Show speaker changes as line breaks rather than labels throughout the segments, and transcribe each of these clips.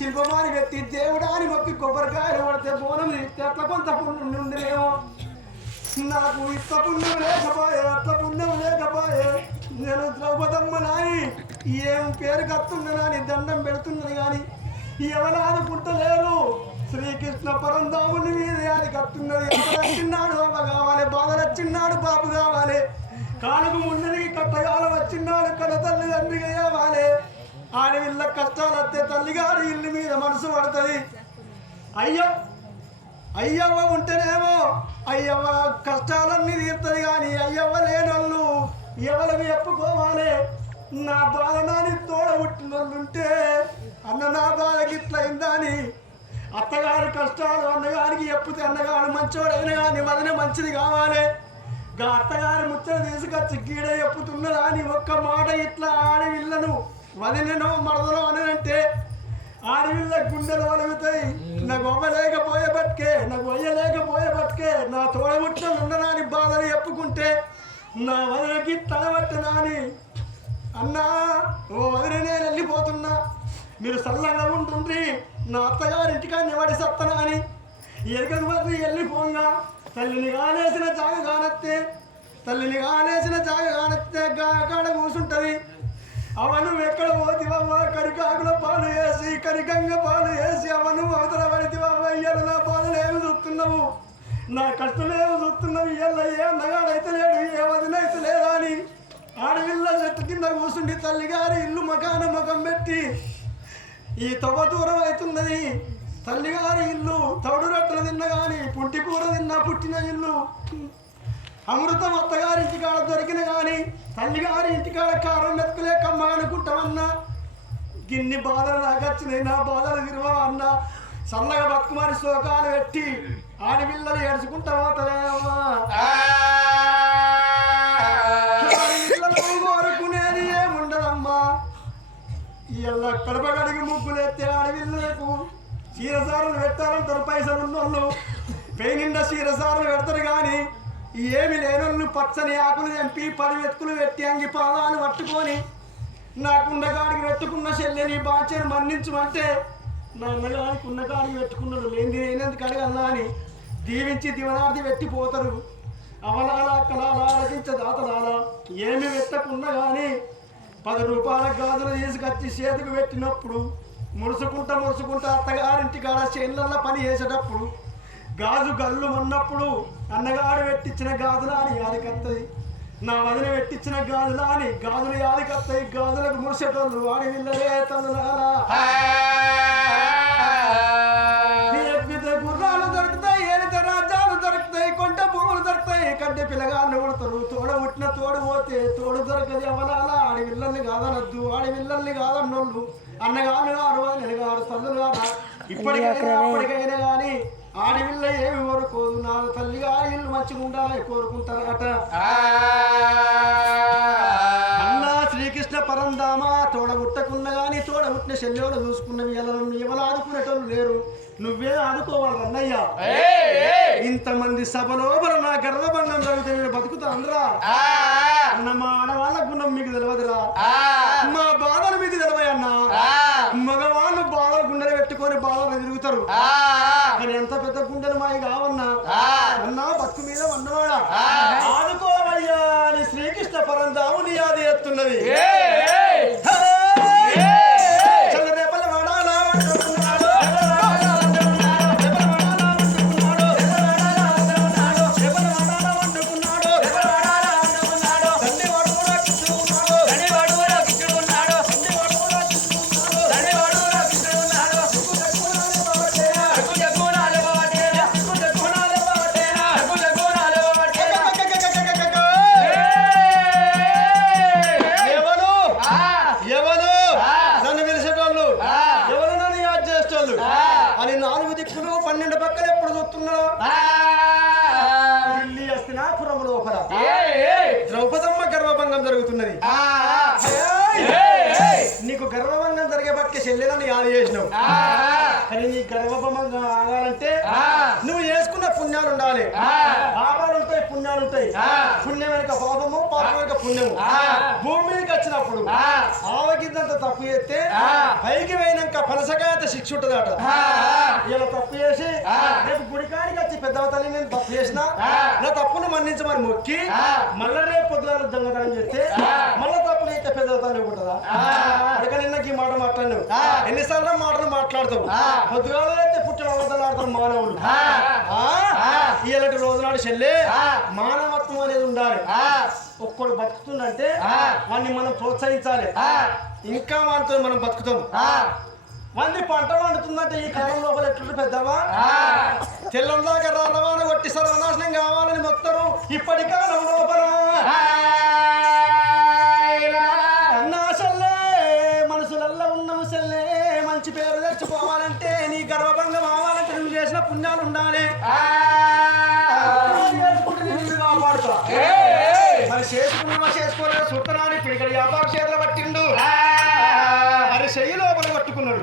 శిల్పమాని పెట్టి దేవుడాని మొక్కి కొబ్బరికాయలు పడితే బోనం ఎట్ల కొంత పుణ్యం ఉండేమో నాకు ఇంత పుణ్యం లేకపోయే అట్ల పుణ్యం లేకపోయే. నేను ద్రౌపదమ్మ నాని ఏం పేరు కత్తున్నదని దండం పెడుతున్నది కానీ ఎవరనుకుంటలేరు శ్రీకృష్ణ పరంధాముని మీద అది కత్తున్నది ఎవరు వచ్చిన్నాడు? అవ్వ కావాలి బాధ వచ్చిన్నాడు బాబు కావాలి. కానుక ముందరికి కట్టగాలు వచ్చిన్నాడు కన్న తల్లి తండ్రి కావాలి. ఆడవిళ్ళ కష్టాలు వస్తే తల్లిగారి ఇల్లు మీద మనసు పడుతుంది. అయ్యో అయ్యవ్వ ఉంటేనేమో అయ్యవ్వ కష్టాలన్నీ తీరుతుంది కానీ అయ్యవ్వ లేనోళ్ళు ఎవరికి చెప్పుకోవాలి? నా బాధ నాని తోడ వాళ్ళు ఉంటే అన్న నా బాధ ఇట్లా అని? అత్తగారి కష్టాలు అన్నగారికి చెప్పుతే అన్నగారు మంచోడైనా కానీ వదిన మంచిది కావాలి. గా అత్తగారి ముచ్చట తీసుకొచ్చి గీడ చెప్పుతున్నదా అని ఒక్క మాట ఇట్లా ఆడవిల్లను వదినను మరదలు అని అంటే ఆడవిల్ల గుండెలు వలుగుతాయి. నాకు అవ్వలేకపోయే బట్కే నాకు వయ్యలేకపోయే బట్కే నా తోడబుట్టలు ఉండరాని బాధలు చెప్పుకుంటే నా వదినకి తలబట్టనా అని అన్నా ఓ వదిన నేను వెళ్ళిపోతున్నా. మీరు సల్లంగా ఉంటుండ్రి నా అత్తగారి ఇంటికా నివాడి సత్తనా అని. ఎరగదు వదిలి వెళ్ళిపోంగా. తల్లిని కానేసిన జాగ కానత్తే తల్లిని కానేసిన జాగ కానత్తే గా కాడ కూసుంటది. అవను ఎక్కడ పోతివవ్వ కరికాకుల పాలు వేసి కరికంగ పాలు వేసి అవను అవతల పడితివవ్వ ఇయ్యాల నా బాధలు ఏమి చూస్తున్నావు? నా కష్టమేమి చూస్తున్నావు? ఇయ్యాల ఏ నగాడైతే లేడు ఏ వదినైతే లేదా అని? ఆడవిల్ల చెట్టు కింద కూసుండి తల్లిగారి ఇల్లు మకాన మకం పెట్టి ఈ తవ్వ దూరం అవుతున్నది. తల్లిగారి ఇల్లు తౌడు రొట్టెలు తిన్న కానీ పుంటి కూర తిన్నా పుట్టిన ఇల్లు. అమృతం అత్తగారి ఇంటికాడ దొరికిన కానీ తల్లిగారి ఇంటికాడ కారం మెతుకులేకమ్మా అనుకుంటామన్నా గిన్ని బాధలు నాకు నా బాధలు తిరువా అన్న. సన్నగా బతుకుమారి శోకాలు పెట్టి ఆడపిల్లలు ఏడుచుకుంటా పోతలేవా ఆడపిల్లలు కోరుకునేది ఏముండదమ్మా. ఇలా కడప కడిగి ముగ్గులు ఎత్తే ఆడపిల్లలకు చీరసారులు పెట్టారంటారు పైసలు ఉన్నోళ్ళు పెయినిండా చీరసారులు పెడతారు కానీ ఏమి లేనోళ్ళు పచ్చని ఆకులు తెంపి పది వెతుకులు పెట్టి అంగి పాదాలు పట్టుకొని నాకుండగాడికి కాడికి పెట్టుకున్న చెల్లెని బాధ్యను మన్నించమంటే నా అన్నగారికి ఉన్నగాడికి పెట్టుకున్నాడు లేని లేనందుకు అడగన్నా అని దీవించి దివనార్థి పెట్టిపోతారు అవలాల కళాలా ఆలకించ ఏమి పెట్టకున్నా కానీ పది రూపాయల గాజులు తీసుకొచ్చి చేతికి పెట్టినప్పుడు ముడుచుకుంటా ముడుచుకుంటా అత్తగారింటి కాడ చేనులలో పని చేసేటప్పుడు గాజు గల్లు అన్నప్పుడు అన్నగాడు పెట్టించిన గాజులా అని యాదికత్తది. నా వదిన పెట్టించిన గాజులా అని గాజులు యాదికత్తాయి గాజులకు ముడిసేటోళ్ళు వాడి వీళ్ళరే తనులారా గుర్రాలు దొరుకుతాయి ఏలితే రాజ్యాలు దొరుకుతాయి కొంట భూములు దొరుకుతాయి. కంటే పిల్లగాళ్ళు కొడతారు తోడ పుట్టిన తోడు పోతే తోడు దొరకదు ఎవరాలా ఆడి విల్లల్ని కాదనద్దు ఆడి విల్లల్ని కాదన్నోళ్ళు. అన్నగారు గారు నేను గారు తల్లులు గారా ఇప్పటికైనా అప్పటికైనా కానీ ఆడవిల్ల ఏమి కోరుకోదు. నా తల్లి గారి ఇల్లు మంచిగా ఉండాలని కోరుకుంటారట అన్న శ్రీకృష్ణ పరంధామ తోడబుట్టకున్న గాని తోడబుట్టిన శల్యోడు చూసుకున్నవి ఎలా ఎవరు ఆదుకునేటోళ్ళు లేరు. నువ్వే ఆదుకోవాలి అన్నయ్య ఇంతమంది సభలోపల నా గర్వభంగం జరిగితే నేను బతుకుతా అందరా అన్న మా ఆడవాళ్ళ గుణం మీకు తెలియదురా మా బాధలు మీకు తెలివై అన్న మగవాళ్ళు బాధలు గుండెలు పెట్టుకొని బాధలు తిరుగుతారు కానీ ఎంత పెద్ద గుండెలు మాయి కావన్నా అన్నా బతుకు మీద ఉన్నవాడా? ఆడుకోవయ్యా అని శ్రీకృష్ణ పరంధాముని యాది ఎత్తున్నది. చేసేటోళ్ళు అని నాలుగు దిక్కులు పన్నెండు పక్కలు ఎప్పుడు చూస్తున్నాడు ఢిల్లీ హస్తినాపురం లోపల ద్రౌపదమ్మ గర్వభంగం జరుగుతున్నది! నీకు గర్వభంగం జరిగే బట్టి చెల్లెలని యాద చేసినావు. కానీ నీ గర్వభంగం ఆగాలంటే నువ్వు చేసుకున్న పుణ్యాలు ఉండాలి పాపాలు ఉంటాయి పుణ్యాలు ఉంటాయి పుణ్యం వెనుక పాపము పాపం వెనుక పుణ్యము. భూమి మీదకి వచ్చినప్పుడు ఆవగిద్దంత తప్పు చేస్తే పైకి పోయినాక పనసకాయత శిక్ష ఉంటుందట. ఇలా తప్పు చేసి రేపు గుడికాడికి వచ్చి పెద్దవ తల్లి నేను తప్పు చేసిన నా తప్పును మన్నించమని మొక్కి మళ్ళా రేపు పొద్దుగాల దొంగతనం చేస్తే మళ్ళా తప్పు చేస్తే పెద్దవ తల్లి ఉంటుందా అందుకని నిన్న ఈ మాట మాట్లాడినావు. ఎన్నిసార్లు మాటలు మాట్లాడతావు? పొద్దుగాల అయితే పుట్టిన ఆడతారు మానవుడు. ఇలాంటి రోజు నాడు చెల్లె మానవత్వం అనేది ఉండాలి. ఒక్కడు బతుకుతుందంటే వాడిని మనం ప్రోత్సహించాలి. ఇంకా మనతో మనం బతుకుతాం. మంది పంట వండుతుందంటే ఈ కాలం లోపల ఎట్లుంటే పెద్దవా? తెల్లందాక రవాణా కొట్టి సర్వనాశనం కావాలని మొత్తరు. ఇప్పటి కాలం లోపల. మరి చేసుకున్నావా చేసుకోలేదా? సుత్తనాన్ని పిడికడి వ్యాపార చేతులు పట్టిండు. అరిశయ్యి లోపల పట్టుకున్నాడు.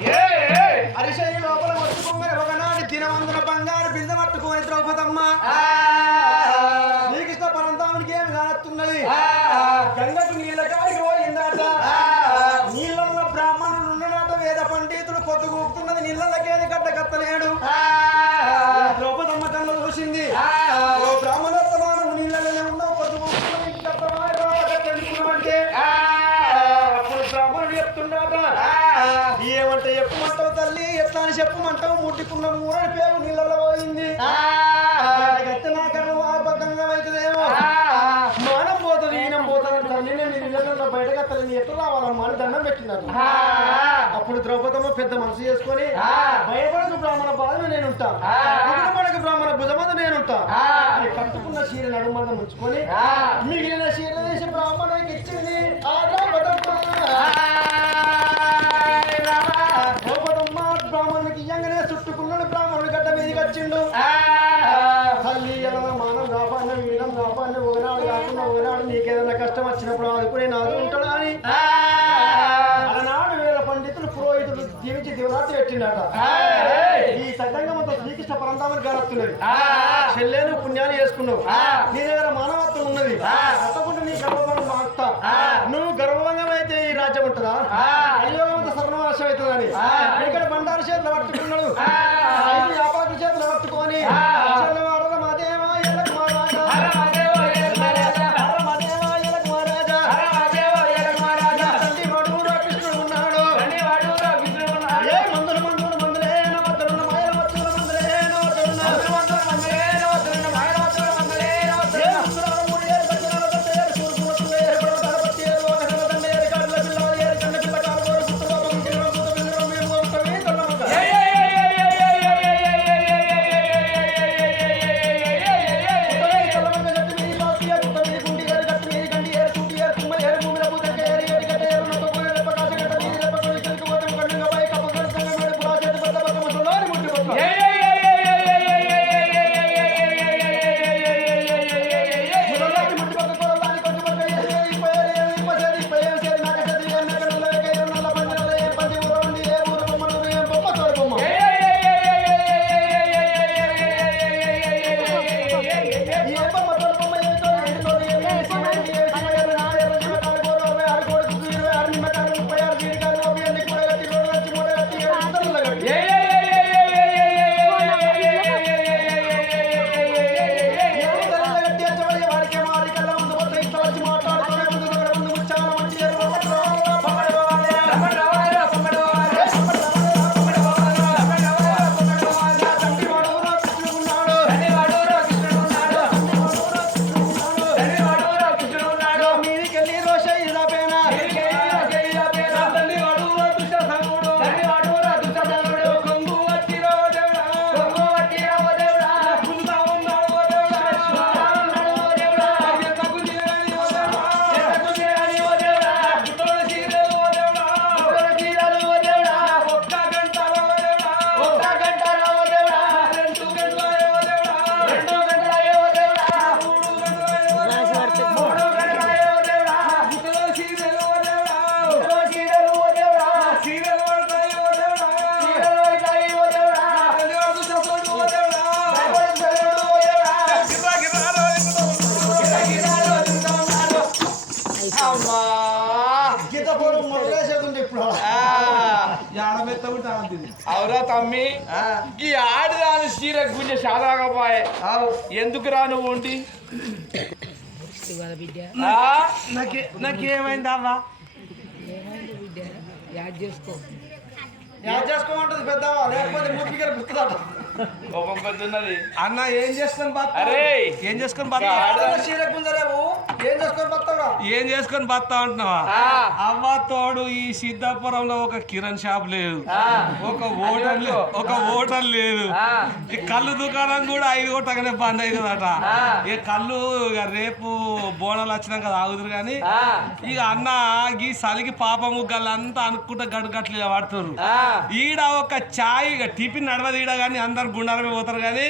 అరిశయ్యి లోపల పట్టుకుని ఒకనాటి దినవందన బంగారు బిందె పట్టుకొని ద్రౌపదమ్మ. పెట్టినారు అప్పుడు ద్రౌపదమ్మ పెద్ద మనసు చేసుకొని భయపడకు బ్రాహ్మణ బాధను నేను ఉంటా పడకు బ్రాహ్మణ భుజమందు నేను ఉంటా అని కట్టుకున్న చీర నడుమంద ముంచుకొని మిగిలిన చీర వేసి బ్రాహ్మణుడికి ఇచ్చింది ఆ ద్రౌపదమ్మ. బ్రాహ్మణుడికి ఇయ్యంగానే చుట్టుకున్నాడు బ్రాహ్మణుడు గడ్డ మీదకి వచ్చిండు. తల్లి ఎలా మానం కాపాడిన వీడం కాపాడిన ఒకనాడు కాకుండా ఒకనాడు నీకేదైనా కష్టం వచ్చినప్పుడు ఆదుకునే నాదు ఉంటాడు అని. వేల జీవించి దివరాత్రి పెట్టిండట. ఈ సతంగమంతో శ్రీకృష్ణ పరంతామని గారత్తున్నది చెల్లెలు పుణ్యాలు చేసుకున్నావు. నీ దగ్గర మానవత్వం ఉన్నది. తప్పకుండా నీ గర్భం మారుతా నువ్వు
అవురా తమ్మి.
ఆ,
ఈ ఆడదాని చీర గుంజ సాదాకపోయే. ఎందుకు రా నువ్వు ఉండి
ఇవాళ బిడ్డ
ఆ?
నాకే నాకేమైంది అవ్వ
ఏమైంది బిడ్డ? యాడ్ చేసుకో.
యాడ్ చేసుకోమంటుంది పెద్దవా లేకపోతే ముప్పిగా పుట్టుదట
కోపం కొద్దున్నది
అన్న ఏం చేసుకొని?
అరే
ఏం చేసుకొని
ఏం చేసుకొని బతావురా
ఏం చేసుకొని బతా అంటున్నావా
ఆ.
అవ్వ తోడు ఈ సిద్ధాపురంలో ఒక కిరణ్ షాప్ లేదు
ఆ.
ఒక హోటల్ లేదు ఒక హోటల్ లేదు
ఆ.
ఈ కళ్ళు దుకాణం కూడా ఐదు కొట్టగానే బంద్ అవుతుందట
ఆ.
ఈ కళ్ళు ఇక రేపు బోనాలు వచ్చినాక తాగుదురు కానీ
ఆ,
ఇక అన్న ఈ చలికి పాప ముగ్గలంతా అనుకుంటా గడుగట్లు పడుతురు
ఆ.
ఈడ ఒక చాయ్ ఇక టిఫిన్ నడవదు ఈడ కానీ అందరు గుండాలమే పోతారు కానీ.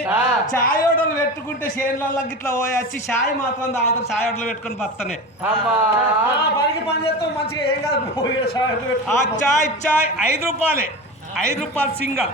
చాయ్ హోటల్ పెట్టుకుంటే చేనులలో గిట్లా పోయొచ్చి చాయ్ మాత్రం తాగుతారు చాయ్ హోటల్ పెట్టుకొని
ఆ, పనికి పని చేస్తావు మంచిగా ఏం కాదు.
ఆ చాయ్ చాయ్ ఐదు రూపాయలే ఐదు రూపాయలు సింగల్